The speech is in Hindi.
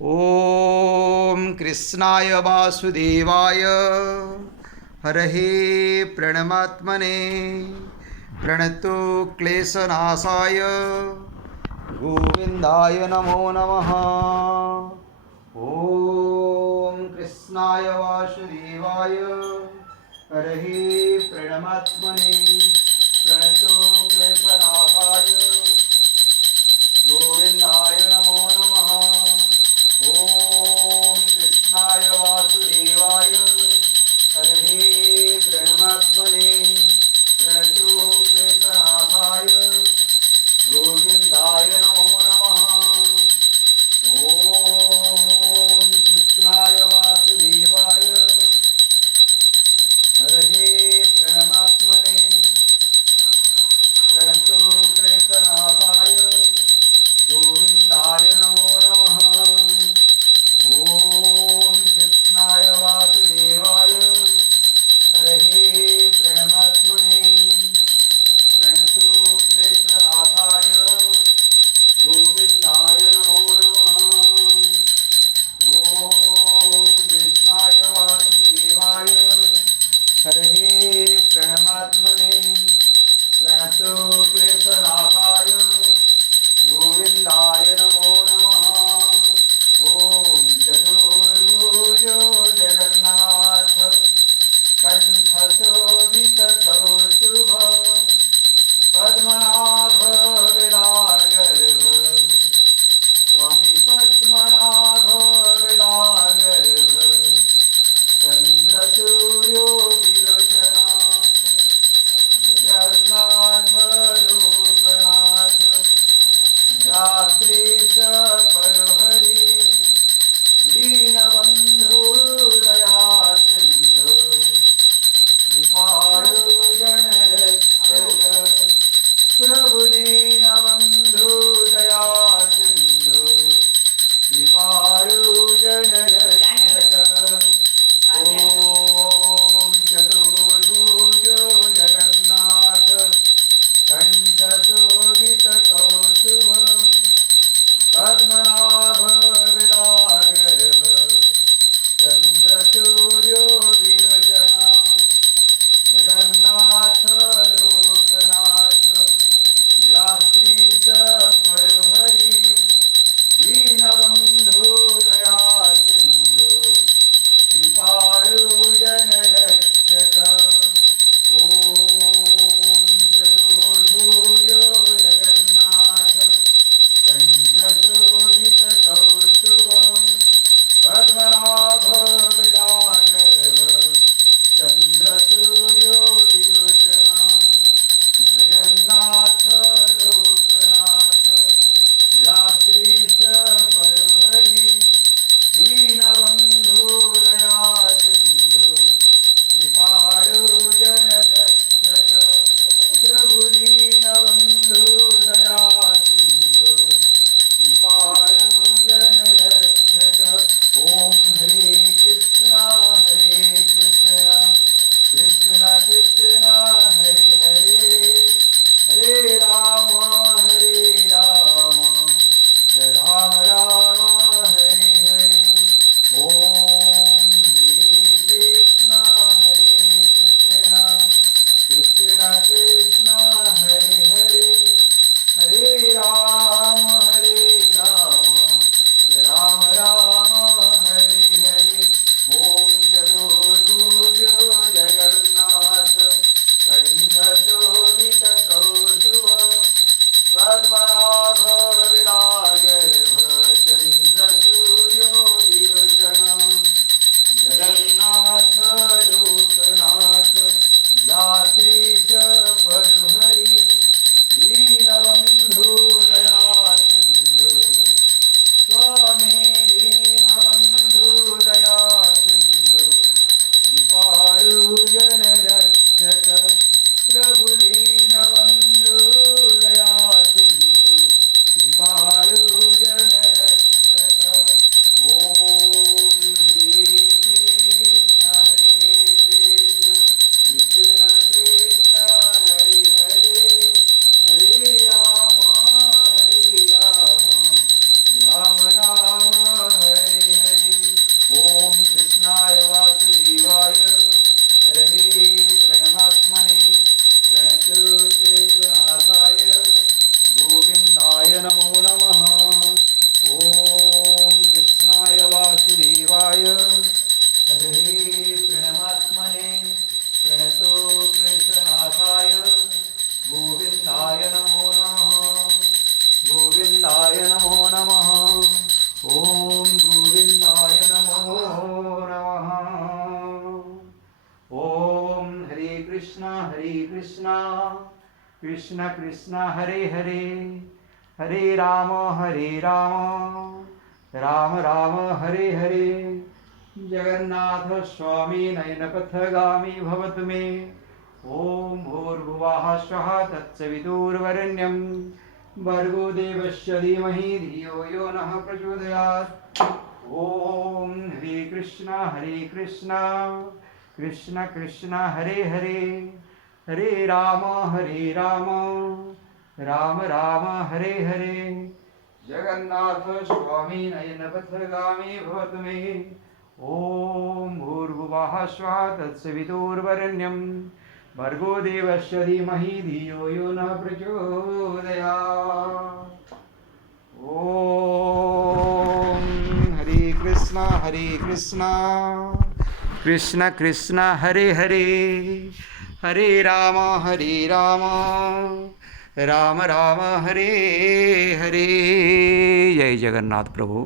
ओम कृष्णाय वासुदेवाय हरहे प्रणमात्मने प्रणतो क्लेशनाशाय गोविंदाय नमो नमः। ओम कृष्णाय वासुदेवाय हरहे प्रणमात्मने प्रणतो क्लेशनाशाय गोविंदाय नमो नमः। ओम कृष्णाय वासुदेवाय हरहे प्रणमात्मने प्रणतो क्लेशनाशाय गोविंदाय नमो नमः। ओम कृष्णाय वासुदेवाय हरहे प्रणमात्मने प्रणतो क्लेशनाशाय कृष्ण कृष्ण हरे हरे हरे राम राम राम हरे हरे जगन्नाथ स्वामी नयनपथगामी भवतु मे ॐ भूर्भुवः स्वः तत्सवितुर्वरेण्यं भर्गो देवस्य धीमहि धियो यो नः प्रचोदयात् ॐ हरे कृष्ण कृष्ण कृष्ण हरे हरे हरे राम राम राम हरे हरे जगन्नाथ स्वामी नयनपथगामी भवतु मे ॐ भूर्भुवः स्वः तत्सवितुर्वरेण्यं भर्गो देवस्य धीमहि धियो यो नः प्रचोदयात् ॐ हरे कृष्ण कृष्ण कृष्ण हरे हरे हरे राम राम राम हरे हरे। जय जगन्नाथ प्रभु।